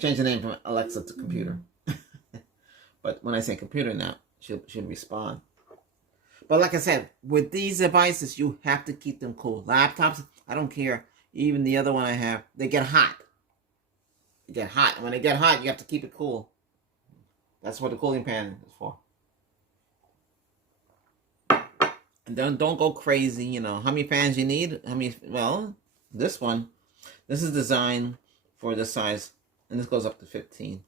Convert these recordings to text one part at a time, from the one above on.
changed the name from Alexa to computer. But when I say computer now, she'll respond. But like I said, with these devices, you have to keep them cool. Laptops, I don't care. Even the other one I have, they get hot. They get hot. And when they get hot, you have to keep it cool. That's what the cooling fan is for. And don't go crazy, you know. How many fans you need? Well, this one, this is designed for this size. And this goes up to 15.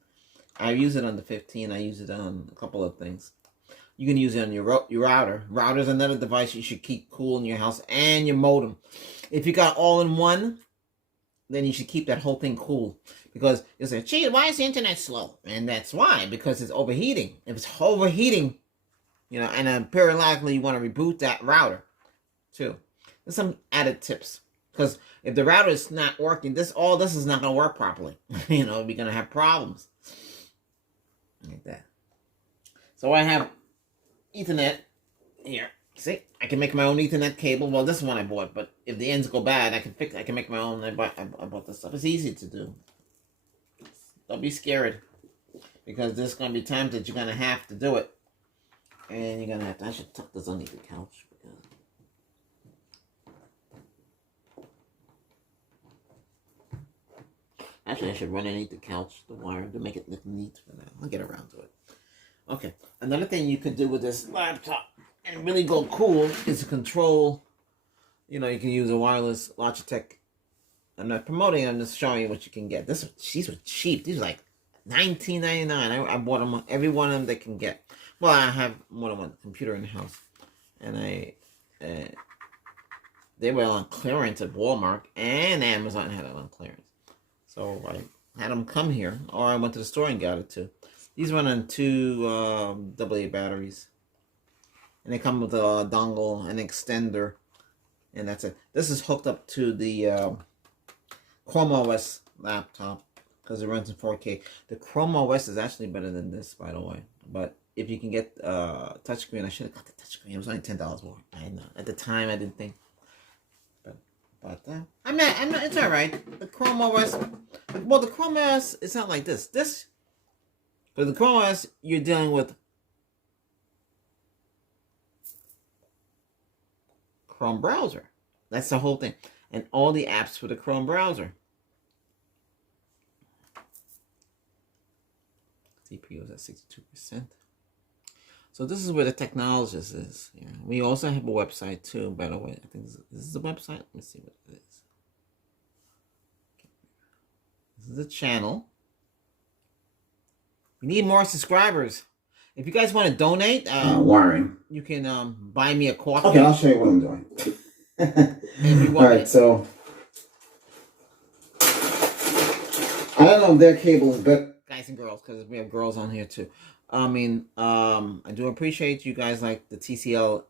I use it on the 15. I use it on a couple of things. You can use it on your router. Router is another device you should keep cool in your house, and your modem. If you got all in one, then you should keep that whole thing cool. Because you'll say, gee, why is the internet slow? And that's why, because it's overheating. If it's overheating, you know, and periodically you want to reboot that router too. There's some added tips. Because if the router is not working, all this is not going to work properly. You know, we're going to have problems. Like that. So I have Ethernet here. See, I can make my own Ethernet cable. Well, this one I bought, but if the ends go bad, I can make my own. I bought this stuff. It's easy to do. Don't be scared, because there's going to be times that you're going to have to do it, and you're going to have to. I should tuck this underneath the couch. Actually, I should run underneath the couch, the wire, to make it look neat for that. I'll get around to it. Okay, another thing you could do with this laptop and really go cool is to control, you know, you can use a wireless Logitech. I'm not promoting, I'm just showing you what you can get. These were cheap. These were like $19.99. I bought them, every one of them they can get. Well, I have more than one computer in the house. And they were on clearance at Walmart, and Amazon had it on clearance. So I had them come here, or I went to the store and got it too. These run on 2 AA batteries. And they come with a dongle, an extender, and that's it. This is hooked up to the Chrome OS laptop, because it runs in 4K. The Chrome OS is actually better than this, by the way. But if you can get touchscreen, I should have got the touchscreen. It was only $10 more. I know. At the time, I didn't think. But I'm not. It's all right. The Chrome OS. Well, the Chrome OS, it's not like this. For the Chrome OS, you're dealing with Chrome browser. That's the whole thing. And all the apps for the Chrome browser. CPU is at 62%. So this is where the technologist is. Yeah. We also have a website too, by the way. I think this is the website. Let me see what it is. This is a channel. We need more subscribers. If you guys want to donate, wiring, you can buy me a coffee. Okay, I'll show you what I'm doing. All right, so I don't know if their cables, but guys and girls, because we have girls on here too. I mean, I do appreciate you guys like the TCL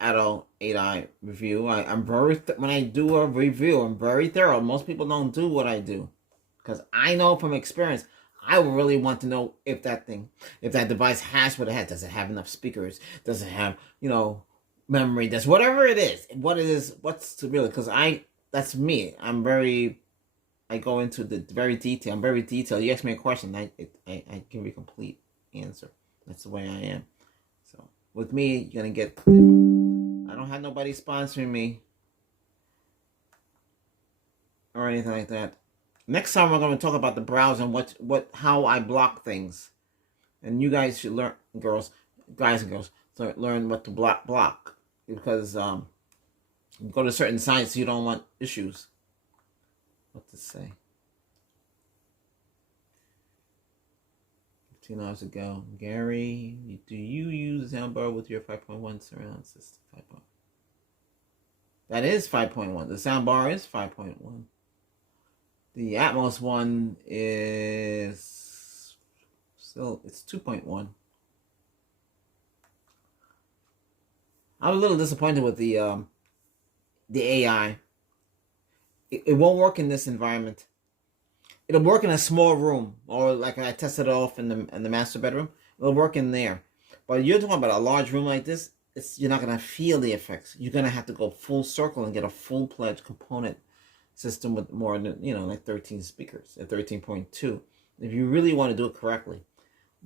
Adult 8i review. I'm very when I do a review, I'm very thorough. Most people don't do what I do, because I know from experience. I would really want to know if that device has what it has. Does it have enough speakers? Does it have, you know, memory? Does whatever it is, what it is, what's the real? Because that's me. I go into the very detail. I'm very detailed. You ask me a question, I give you a complete answer. That's the way I am. So with me, you're gonna get. I don't have nobody sponsoring me or anything like that. Next time we're going to talk about the browser and how I block things, and you guys should learn, guys and girls, learn what to block, because you go to certain sites you don't want issues. What to say? 15 hours ago, Gary, do you use a soundbar with your 5.1 surround system? 5.1. That is 5.1. The soundbar is 5.1. The Atmos one is still, it's 2.1. I'm a little disappointed with the AI. It won't work in this environment. It'll work in a small room, or like I tested it off in the master bedroom. It'll work in there. But you're talking about a large room like this, you're not gonna feel the effects. You're gonna have to go full circle and get a full-fledged component system with more than, like 13 speakers at 13.2. If you really want to do it correctly.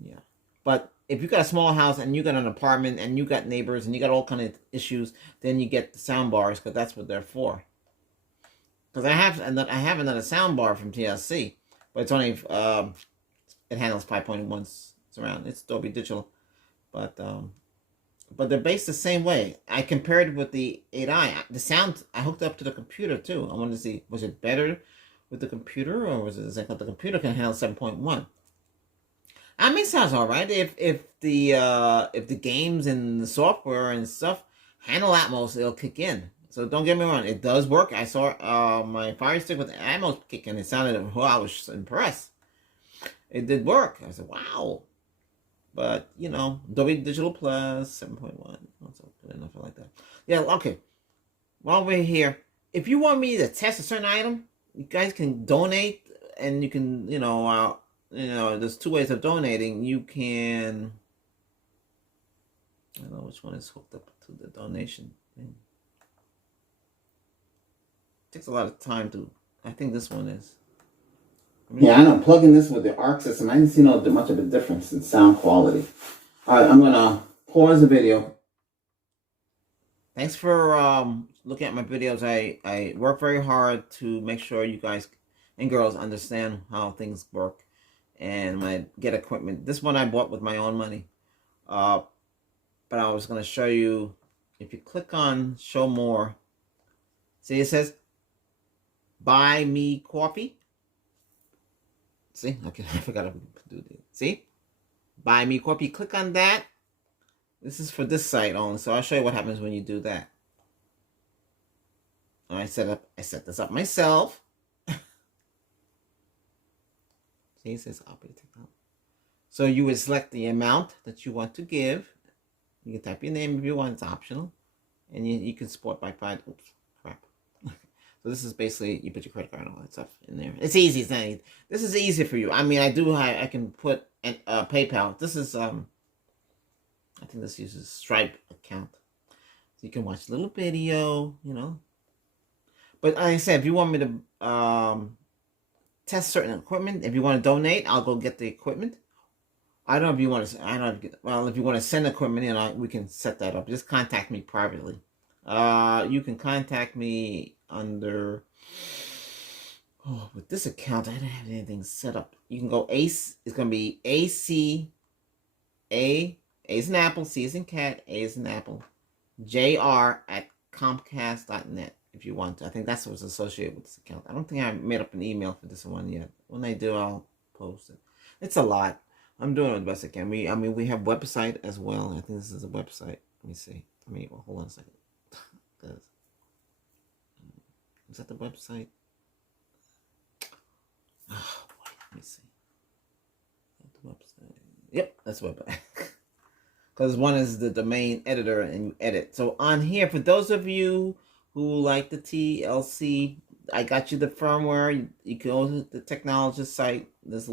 Yeah. But if you got a small house and you got an apartment and you got neighbors and you got all kind of issues, then you get the sound bars, because that's what they're for. Because I have another sound bar from TLC, but it's only it handles 5.1 surround. It's Dolby Digital, but they're based the same way. I compared it with the 8i. The sound I hooked up to the computer too. I wanted to see, was it better with the computer, or was it the same? The computer can handle 7.1. I mean, it sounds all right. If the games and the software and stuff handle Atmos, it'll kick in. So don't get me wrong, it does work. I saw my Fire Stick with Atmos kick in. It sounded, I was impressed. It did work. I said, wow. But Dolby Digital Plus 7.1. Also good enough like that. Yeah. Okay. While we're here, if you want me to test a certain item, you guys can donate, and you can there's two ways of donating. You can, I don't know which one is hooked up to the donation thing. It takes a lot of time to, I think this one is. Yeah, I know. Plugging this with the ARC system, I didn't see much of a difference in sound quality. All right, I'm going to pause the video. Thanks for looking at my videos. I work very hard to make sure you guys and girls understand how things work. And when I get equipment, this one I bought with my own money. But I was going to show you, if you click on show more, see it says buy me coffee. See, okay, I forgot to do this. See, buy me coffee. Click on that. This is for this site only, so I'll show you what happens when you do that. I set this up myself. See, it says operating technology. So you would select the amount that you want to give. You can type your name if you want. It's optional, and you can support by 5. Oops, crap. So this is basically, you put your credit card and all that stuff in there. It's easy. This is easy for you. I mean, I can put PayPal. This is I think this uses Stripe account, so you can watch a little video, But like I said, if you want me to test certain equipment, if you want to donate, I'll go get the equipment. I don't know if you want to. If you want to send equipment in, we can set that up. Just contact me privately. You can contact me under. Oh, with this account, I don't have anything set up. You can go ACE. It's going to be ACA. A is an apple, C is in cat, A is an apple, jr@comcast.net if you want to. I think that's what's associated with this account. I don't think I made up an email for this one yet. When I do, I'll post it. It's a lot. I'm doing the best I can. We have website as well. I think this is a website. Let me see. Hold on a second. Is that the website? Oh boy, let me see. The website. Yep, that's the website. Because one is the domain editor and you edit. So on here, for those of you who like the TLC, I got you the firmware. You can go to the technologist site. This,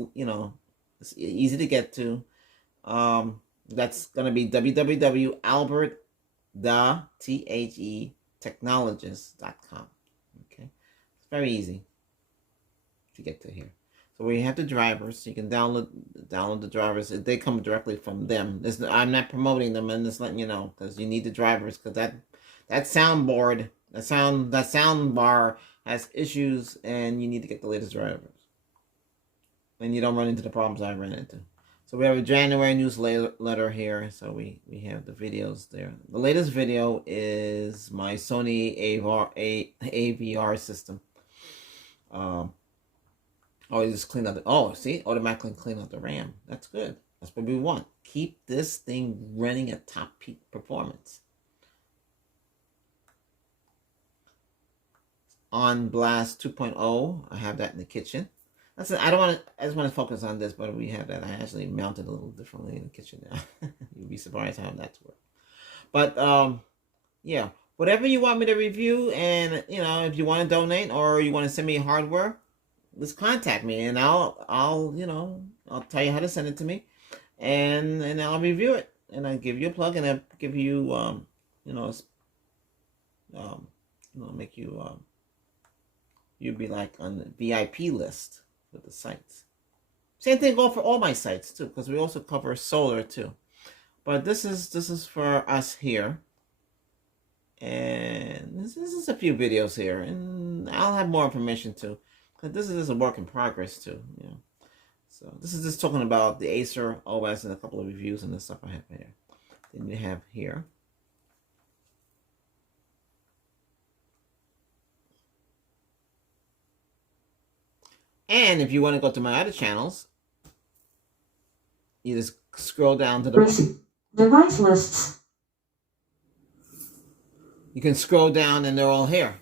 it's easy to get to. That's going to be www.albert.technologist.com. Okay, it's very easy to get to here. So we have the drivers. You can download the drivers. They come directly from them. I'm not promoting them. I'm just letting you know, because you need the drivers, because that soundboard, that sound bar has issues, and you need to get the latest drivers. And you don't run into the problems I ran into. So we have a January newsletter here. So we have the videos there. The latest video is my Sony AVR system. You just clean out automatically clean out the RAM. That's good. That's what we want. Keep this thing running at top peak performance. On Blast 2.0, I have that in the kitchen. I just want to focus on this, but we have that. I actually mounted a little differently in the kitchen now. You'd be surprised how that's worked. But yeah, whatever you want me to review, and if you want to donate or you want to send me hardware, just contact me, and I'll tell you how to send it to me, and I'll review it, and I give you a plug, and I give you make you you'd be like on the VIP list for the sites. Same thing go for all my sites too, because we also cover solar too. But this is for us here. And this is a few videos here, and I'll have more information too, because this is a work in progress too. Yeah. So this is just talking about the Acer OS and a couple of reviews and the stuff I have here. Then you have here. And if you want to go to my other channels, you just scroll down to the device lists. You can scroll down and they're all here.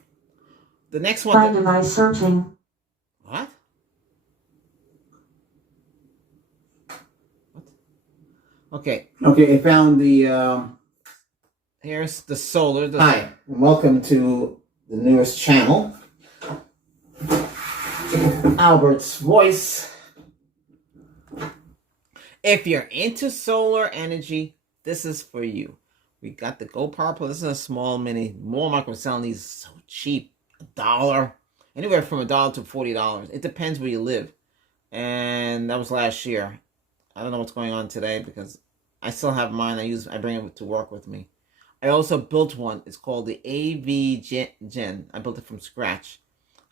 The next one. Find device searching. What? Okay. Okay, I found the. Here's the solar. Hi, and welcome to the newest channel. Albert's Voice. If you're into solar energy, this is for you. We got the Go Power Plus. This is a small mini. Walmart was selling these so cheap. $1. Anywhere from $1 to $40. It depends where you live. And that was last year. I don't know what's going on today because I still have mine. I bring it to work with me. I also built one. It's called the AV Gen. I built it from scratch.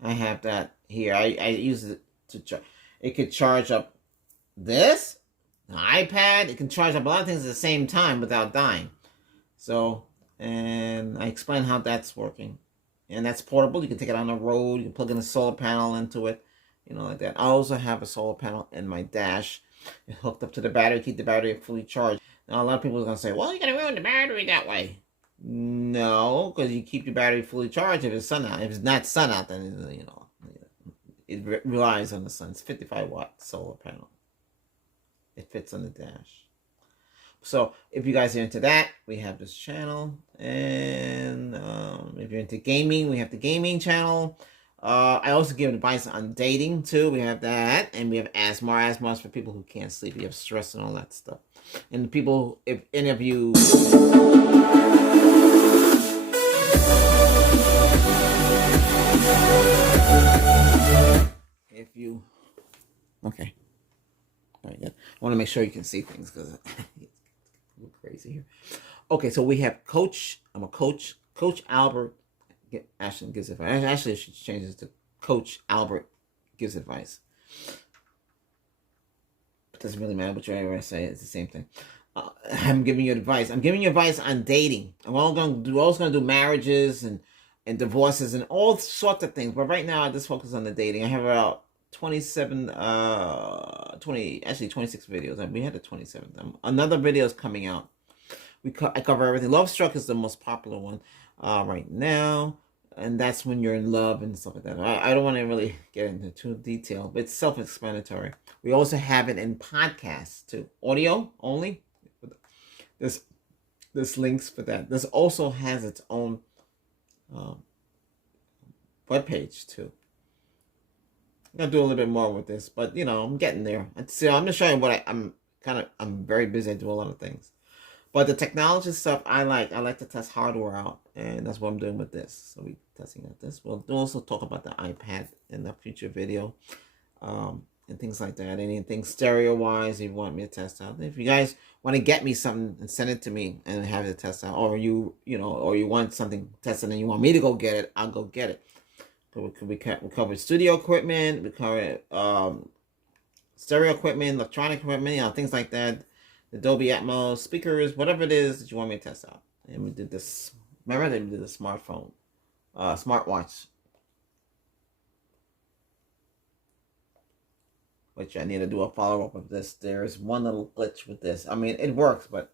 I have that here. I use it to charge. It could charge up this, an iPad. It can charge up a lot of things at the same time without dying. So, and I explain how that's working. And that's portable. You can take it on the road. You can plug in a solar panel into it. You know, like that. I also have a solar panel in my dash. It's hooked up to the battery. Keep the battery fully charged. Now, a lot of people are going to say, well, you're going to ruin the battery that way. No, because you keep your battery fully charged if it's sun out. If it's not sun out, then, you know, it relies on the sun. It's 55-watt solar panel. It fits on the dash. So if you guys are into that, we have this channel. And if you're into gaming, we have the gaming channel. I also give advice on dating too. We have that. And we have ASMR. ASMR is for people who can't sleep. You have stress and all that stuff. And people, if any of you... If you... Okay. Very good. I want to make sure you can see things because... crazy here. Okay, so we have Coach. I'm a coach. Coach Albert. Ashley gives advice. Actually, I should change this to Coach Albert gives advice. It doesn't really matter whichever I say. It's the same thing. I'm giving you advice. I'm giving you advice on dating. I'm also going to do marriages and divorces and all sorts of things. But right now, I just focus on the dating. I have about 26 videos. We had the 27th. Another video is coming out. I cover everything. Love Struck is the most popular one right now, and that's when you're in love and stuff like that. I don't want to really get into too detail, but it's self-explanatory. We also have it in podcasts too, audio only. There's links for that. This also has its own webpage too. I'm gonna do a little bit more with this, but you know, I'm getting there. So I'm gonna show you what I'm very busy. I do a lot of things, but the technology stuff I like to test hardware out, and that's what I'm doing with this. So we're testing out this. We'll also talk about the iPad in the future video, and things like that. Anything stereo wise, if you want me to test out. If you guys want to get me something and send it to me and have it test out, or you want something tested and you want me to go get it, I'll go get it. We cover studio equipment, we cover stereo equipment, electronic equipment, you know, things like that. The Dolby Atmos, speakers, whatever it is that you want me to test out. And we did this, remember that we did the smartphone, smartwatch. Which I need to do a follow-up of this. There's one little glitch with this. I mean, it works, but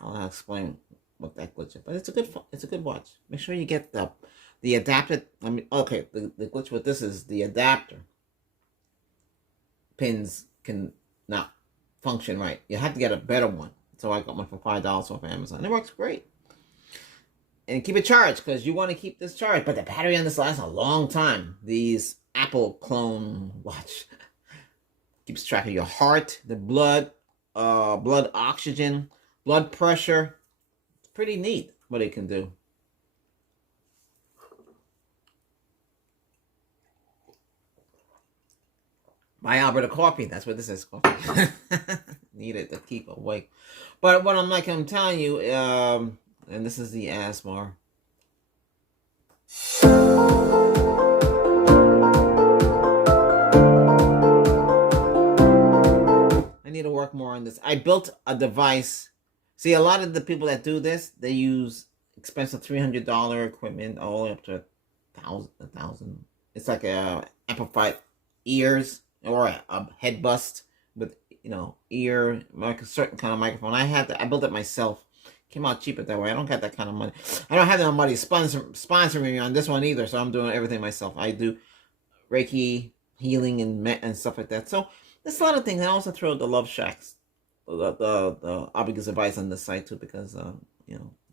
I'll explain what that glitch is. But it's a good watch. Make sure you get the adapter. I mean, okay, the glitch with this is the adapter pins can not function right. You have to get a better one. So I got one for $5 off Amazon. It works great. And keep it charged because you want to keep this charged. But the battery on this lasts a long time. These Apple clone watch keeps track of your heart, the blood oxygen, blood pressure. It's pretty neat what it can do. Buy Alberta coffee. That's what this is. Coffee. Need it to keep awake. But what I'm telling you, and this is the ASMR. I need to work more on this. I built a device. See, a lot of the people that do this, they use expensive $300 equipment all the way up to $1,000. It's like a amplified ears or a head bust with ear, like a certain kind of microphone. I built it myself. Came out cheaper that way. I don't got that kind of money. I don't have that money sponsoring me on this one either, so I'm doing everything myself. I do Reiki, healing, and stuff like that. So there's a lot of things. I also throw the Love Shacks, the Obigus advice on this site too, because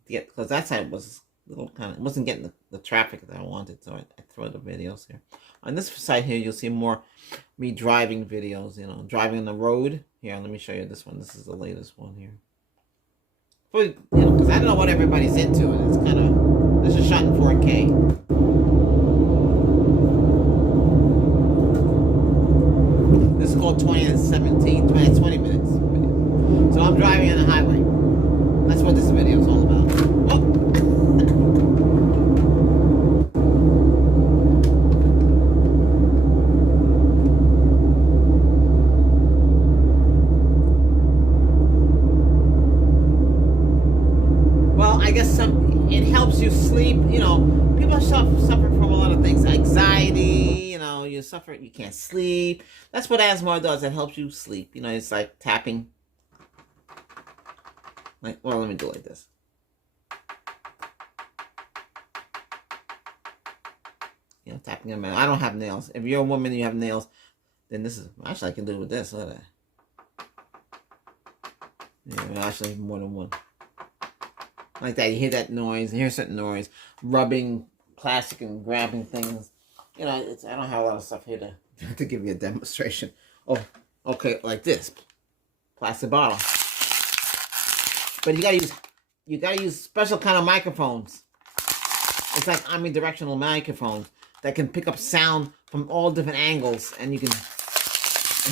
because that site was it wasn't getting the traffic that I wanted, so I throw the videos here. On this site here, you'll see more me driving videos, driving on the road. Here, let me show you this one. This is the latest one here. Because I don't know what everybody's into, and it's kind of, this is shot in 4K. This is called 20 minutes. So I'm driving on the highway. That's what this video is all about. Oh. I guess it helps you sleep. People suffer from a lot of things. Anxiety, you can't sleep. That's what ASMR does. It helps you sleep. It's like tapping. Let me do it like this. Tapping them. I don't have nails. If you're a woman and you have nails, then this is, actually I can do it with this. Look at that. Actually more than one. Like that, you hear that noise, you hear certain noise, rubbing plastic and grabbing things. I don't have a lot of stuff here to give you a demonstration. Oh, okay, like this, plastic bottle. But you gotta use special kind of microphones. It's like omnidirectional microphones that can pick up sound from all different angles, and you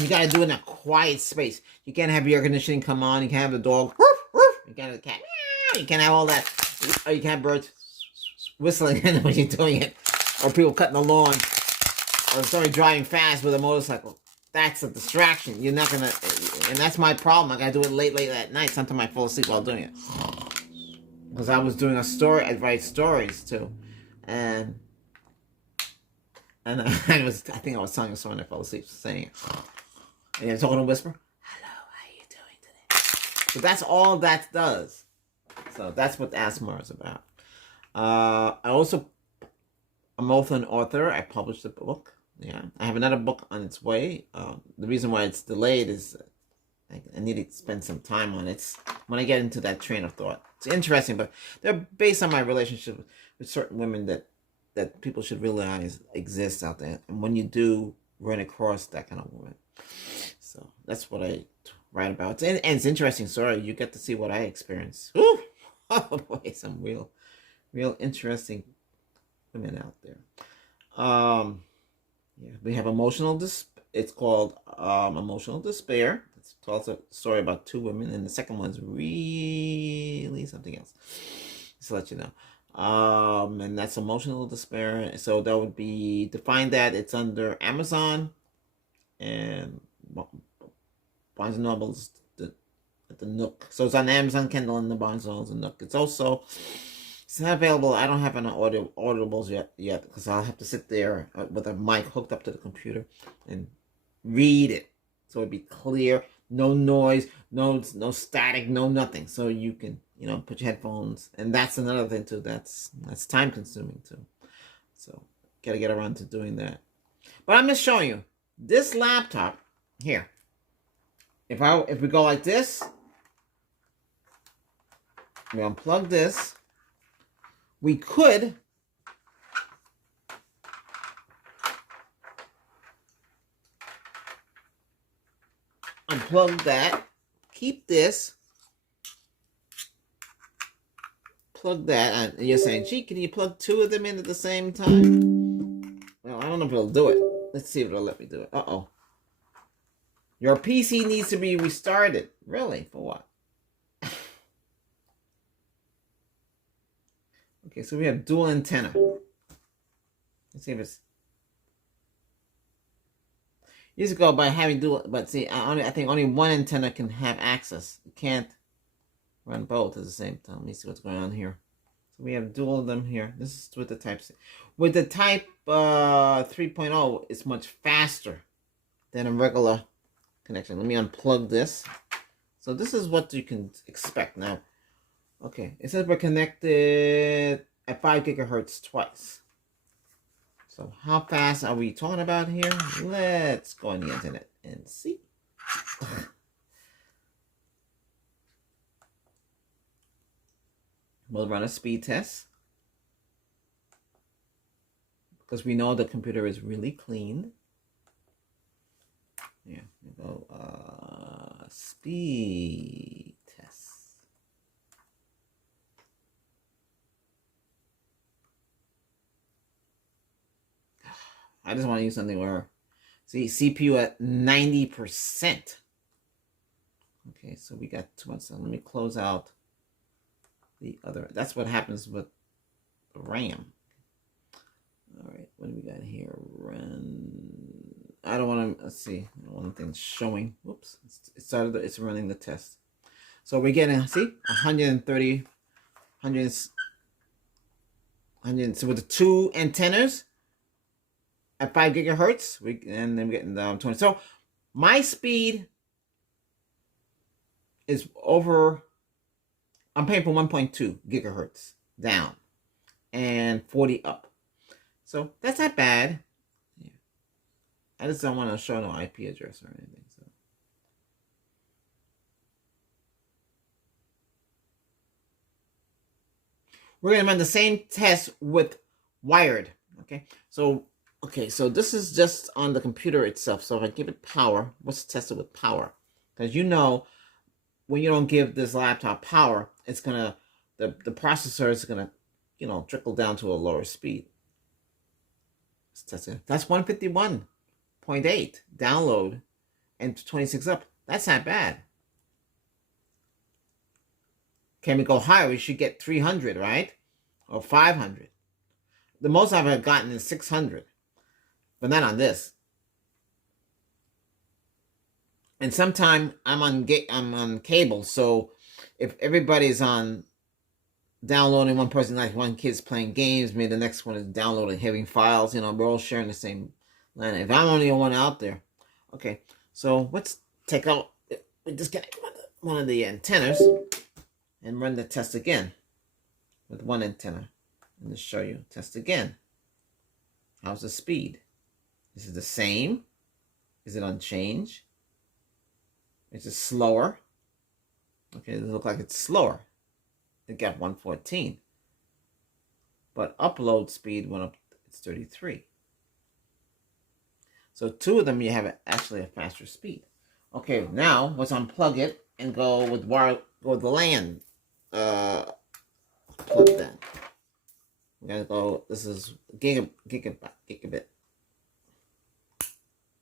gotta do it in a quiet space. You can't have your air conditioning come on. You can't have the dog. You can't have the cat. You can't have all that. Or you can't have birds whistling when you're doing it. Or people cutting the lawn. Or somebody driving fast with a motorcycle. That's a distraction. You're not gonna... And that's my problem. I gotta do it late at night. Sometimes I fall asleep while doing it. Because I was doing a story. I write stories too. And I think I was telling someone I fell asleep saying it. And you're talking to whisper. Hello, how are you doing today? So that's all that does. So that's what ASMR is about. I'm also an author. I published a book. Yeah, I have another book on its way. The reason why it's delayed is I need to spend some time on it. When I get into that train of thought, it's interesting, but they're based on my relationship with certain women that people should realize exist out there. And when you do run across that kind of woman, so that's what I write about. And it's interesting story. You get to see what I experienced. Ooh! Oh boy, some real interesting women out there. Yeah, we have it's called Emotional Despair. It's also a story about two women, and the second one's really something else. Just to let you know. And that's Emotional Despair. So that would be, to find that, it's under Amazon and Barnes & Noble's the Nook. So it's on Amazon Kindle and the Barnes & Noble's and Nook. It's not available. I don't have an audibles yet because I'll have to sit there with a mic hooked up to the computer and read it. So it'd be clear, no noise, no static, no nothing. So you can, put your headphones. And that's another thing too. That's time consuming too. So gotta get around to doing that. But I'm just showing you this laptop here. If we go like this, we unplug this. We could unplug that, keep this, plug that, and you're saying, gee, can you plug two of them in at the same time? Well, I don't know if it'll do it. Let's see if it'll let me do it. Uh-oh. Your PC needs to be restarted. Really? For what? Okay, so we have dual antenna. Let's see if it's. Years ago, by having dual, but see, I think only one antenna can have access. You can't run both at the same time. Let me see what's going on here. So we have dual of them here. This is with the Type C. With the Type 3.0, it's much faster than a regular connection. Let me unplug this. So this is what you can expect now. Okay, it says we're connected at 5 gigahertz twice. So how fast are we talking about here? Let's go on the internet and see. We'll run a speed test because we know the computer is really clean. Yeah, we go speed test. I just want to use something where, see, CPU at 90%. Okay, so we got too much. Let me close out the other. That's what happens with the RAM. All right, what do we got here? Run. I don't want to. Let's see. I don't want things showing. Whoops. It started. It's running the test. So we're getting, see, 130, 100. So with the two antennas at 5 gigahertz, and then we're getting 20. So my speed is over. I'm paying for 1.2 gigahertz down and 40 up. So that's not bad. Yeah. I just don't want to show no IP address or anything. So we're going to run the same test with wired. Okay. So this is just on the computer itself. So if I give it power, let's test it with power. Because you know, when you don't give this laptop power, it's gonna the processor is gonna, you know, trickle down to a lower speed. Let's test it. That's 151.8 download and 26 up. That's not bad. Can we go higher? We should get 300, right? Or 500. The most I've ever gotten is 600, but not on this. And sometime I'm on cable, so if everybody's on downloading, one person, like one kid's playing games, maybe the next one is downloading heavy files, you know, we're all sharing the same line. If I'm only one out there, okay. So let's take out, we disconnect one of the antennas and run the test again with one antenna. And just show you, test again. How's the speed? Is it the same? Is it unchanged? Is it slower? Okay, it looks like it's slower. It got 114. But upload speed went up, it's 33. So two of them, you have actually a faster speed. Okay, now let's unplug it and go with the LAN. Plug that. We gotta go, this is gigabit.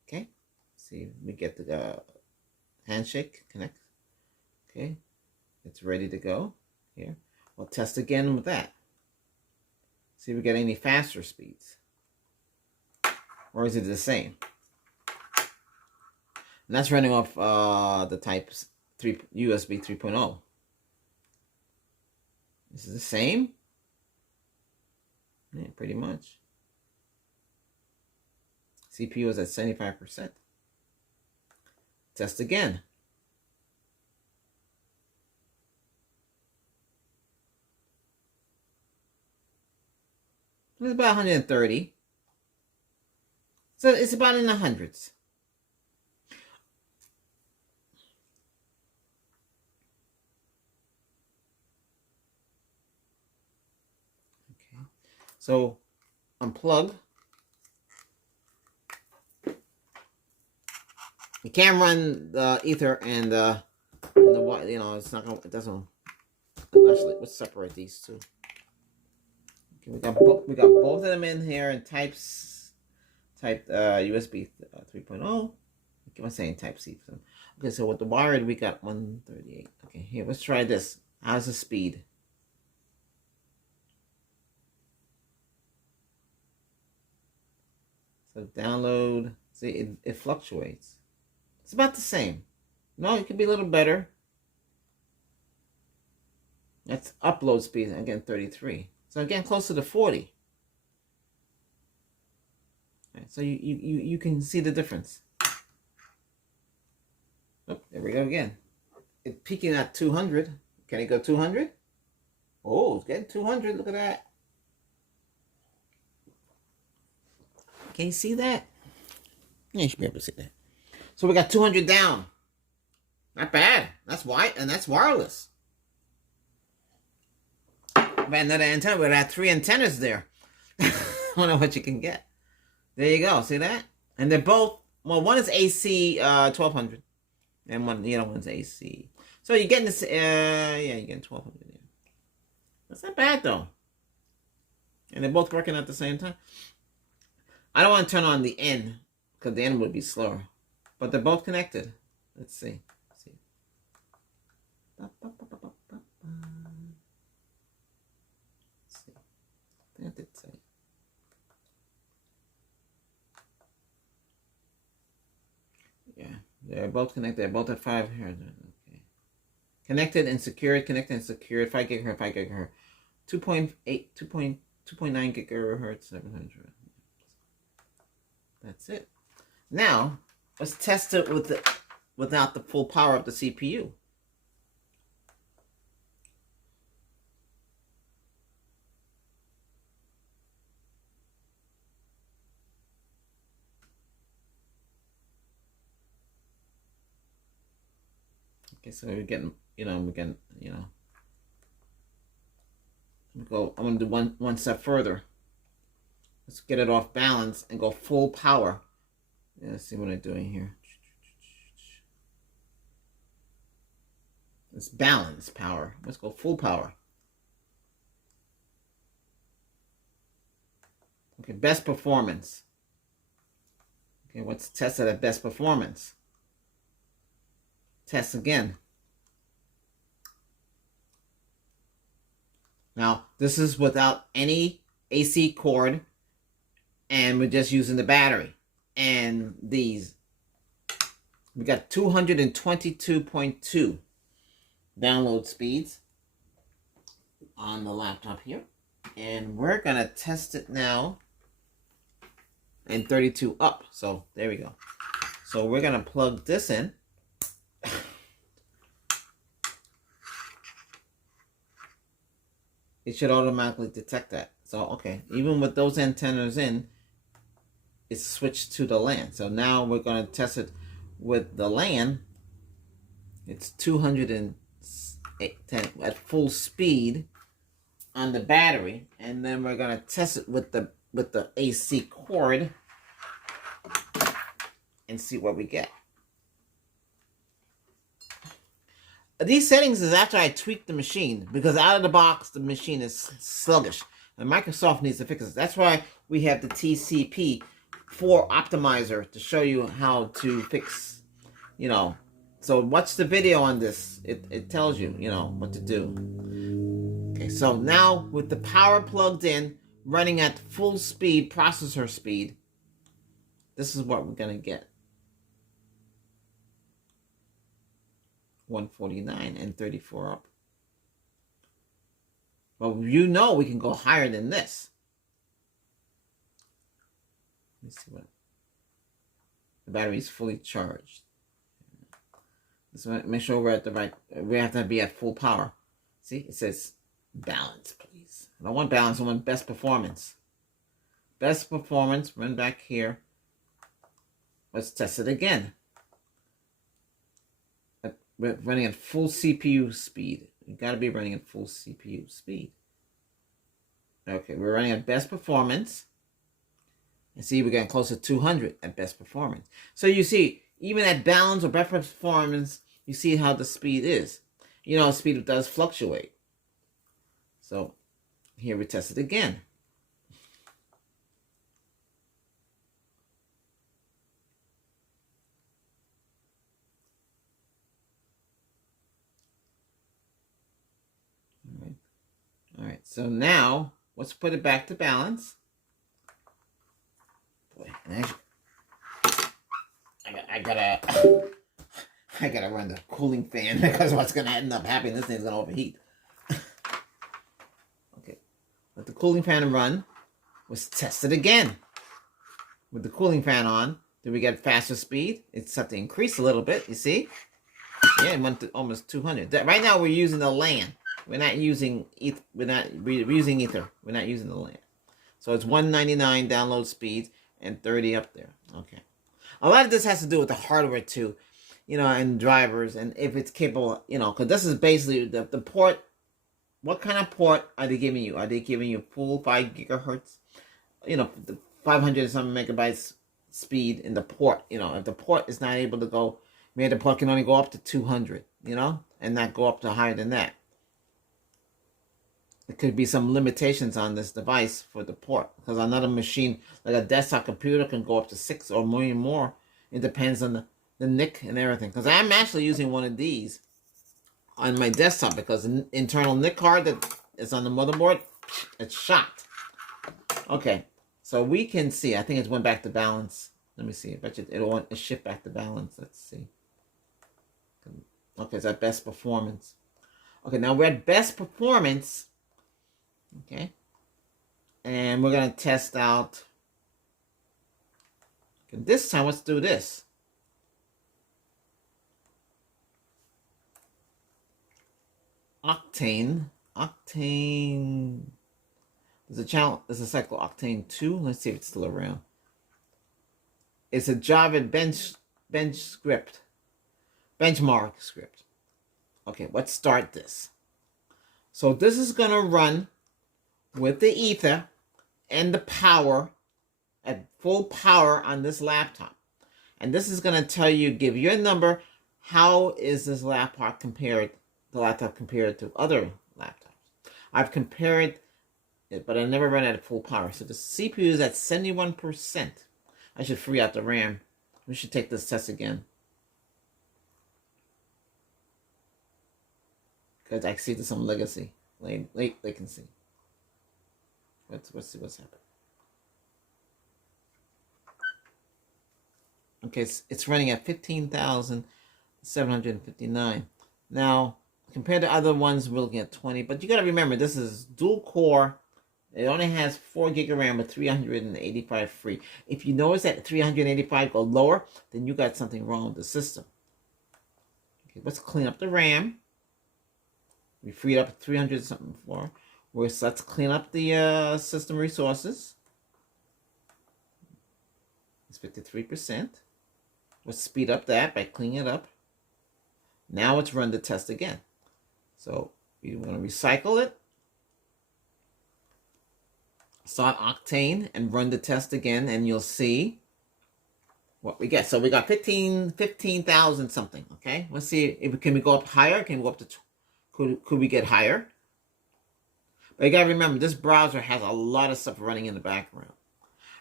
Okay, see, we get the handshake, connect. Okay, it's ready to go. Here, we'll test again with that. See if we get any faster speeds. Or is it the same? And that's running off the Type 3 USB 3.0. Is it the same? Yeah, pretty much. CPU is at 75%. Test again. It's about 130. So it's about in the hundreds. Okay. So unplug. You can't run the Ether and the, you know, it's not gonna, it doesn't. Actually, let's separate these two. Okay, we got both of them in here in type USB 3.0. You keep on saying type C. Okay, so with the wired, we got 138. Okay, here, let's try this. How's the speed? So download, see, it fluctuates. It's about the same. No, it could be a little better. That's upload speed, again, 33. So again, closer to 40. Right, so you can see the difference. Oh, there we go again. It's peaking at 200. Can it go 200? Oh, it's getting 200. Look at that. Can you see that? Yeah, you should be able to see that. So we got 200 down. Not bad. That's white and that's wireless. But another antenna. We'd have 3 antennas there. I don't know what you can get. There you go. See that? And they're both, well, one is AC 1200. And one, the other one's AC. So you're getting this, yeah, you're getting 1200 there. That's not bad though. And they're both working at the same time. I don't want to turn on the N because the N would be slower. But they're both connected. Let's see. Let's see. I think I did say. Yeah, they're both connected. They're both at 5 here. Okay. Connected and secured. Connected and secured. 5 gigahertz. 5 gigahertz. 2.8. 2.9 gigahertz. 700. That's it. Now let's test it with the without the full power of the CPU. Okay, so we're getting, I'm gonna do one step further. Let's get it off balance and go full power. Yeah, let's see what I'm doing here. It's balance power. Let's go full power. Okay, best performance. Okay, let's test it at best performance. Test again. Now, this is without any AC cord, and we're just using the battery. And these, we got 222.2 download speeds on the laptop here. And we're going to test it now and 32 up. So there we go. So we're going to plug this in. It should automatically detect that. So, okay, even with those antennas in, it's switched to the LAN. So now we're going to test it with the LAN. It's 210 at full speed on the battery, and then we're going to test it with the AC cord and see what we get. These settings is after I tweaked the machine, because out of the box the machine is sluggish, and Microsoft needs to fix it. That's why we have the TCP4 optimizer to show you how to fix, So watch the video on this. It tells you, what to do. Okay, so now with the power plugged in, running at full speed, processor speed, this is what we're going to get. 149 and 34 up. Well, we can go higher than this. Let's see what. The battery is fully charged. So make sure we're at the right. We have to be at full power. See, it says balance, please. I don't want balance. I want best performance. Best performance. Run back here. Let's test it again. We're running at full CPU speed. You got to be running at full CPU speed. Okay, we're running at best performance. And see, we're getting close to 200 at best performance. So you see, even at balance or best performance, you see how the speed is. Speed does fluctuate. So here we test it again. So now let's put it back to balance. Boy, and I gotta run the cooling fan because what's gonna end up happening? This thing's gonna overheat. Okay, let the cooling fan run. Let's test it again. With the cooling fan on, did we get faster speed? It's set to increase a little bit. You see? Yeah, it went to almost 200. Right now we're using the LAN. We're not using ether. We're using ether. We're not using the LAN. So it's 199 download speed and 30 up there. Okay. A lot of this has to do with the hardware too, you know, and drivers, and if it's capable, you know, because this is basically the port. What kind of port are they giving you? Are they giving you full 5 gigahertz? You know, the 500 some megabytes speed in the port. You know, if the port is not able to go, maybe the port can only go up to 200, you know, and not go up to higher than that. There could be some limitations on this device for the port, because another machine, like a desktop computer, can go up to 6 or more. It depends on the NIC and everything. Because I'm actually using one of these on my desktop because the internal NIC card that is on the motherboard, it's shot. Okay, so we can see. I think it went back to balance. Let me see. I bet you it'll shift back to balance. Let's see. Okay, it's at best performance. Okay, now we're at best performance. Okay, and we're gonna test out. Okay, this time, let's do this. Octane. There's a channel. There's a site called Octane 2. Let's see if it's still around. It's a Java benchmark script. Okay, let's start this. So this is gonna run with the ether and the power at full power on this laptop. And this is going to tell you, give you a number, how is this laptop compared to other laptops. I've compared it, but I never run it at full power. So the CPU is at 71%. I should free out the RAM. We should take this test again. Because I see there's some legacy, late latency. Let's see what's happening. Okay, it's running at 15,759. Now, compared to other ones, we're looking at 20. But you got to remember, this is dual core. It only has 4 gig of RAM with 385 free. If you notice that 385 go lower, then you got something wrong with the system. Okay, let's clean up the RAM. We freed up 300 something for. Let's clean up the system resources. It's 53%. Let's speed up that by cleaning it up. Now let's run the test again. So we want to recycle it. Start Octane and run the test again, and you'll see what we get. So we got 15,000 something. Okay, let's see if can we go up higher. Can we go up to could we get higher? But you gotta remember, this browser has a lot of stuff running in the background.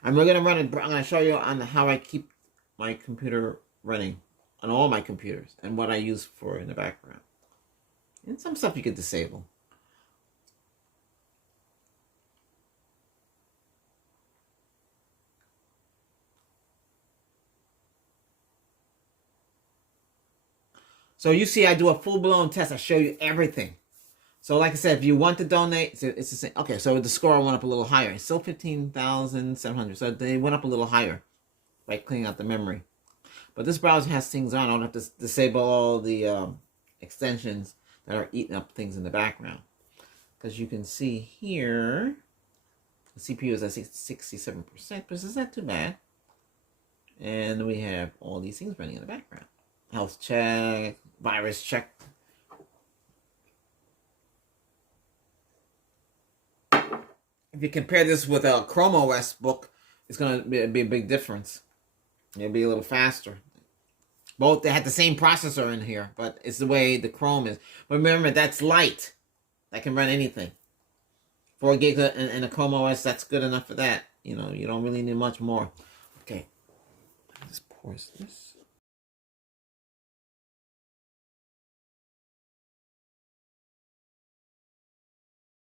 And we're gonna run it. I'm gonna show you on how I keep my computer running on all my computers and what I use for in the background. And some stuff you can disable. So you see, I do a full-blown test. I show you everything. So like I said, if you want to donate, it's the same. Okay, so the score went up a little higher. It's still 15,700. So they went up a little higher by cleaning out the memory. But this browser has things on. I don't have to disable all the extensions that are eating up things in the background. Because you can see here, the CPU is at 67%, but it's not too bad. And we have all these things running in the background. Health check, virus check. If you compare this with a Chrome OS book, it's going to be a big difference. It'll be a little faster. Both, they had the same processor in here, but it's the way the Chrome is. But remember, that's light. That can run anything. 4 gigs and a Chrome OS, that's good enough for that. You know, you don't really need much more. Okay. Just pause this.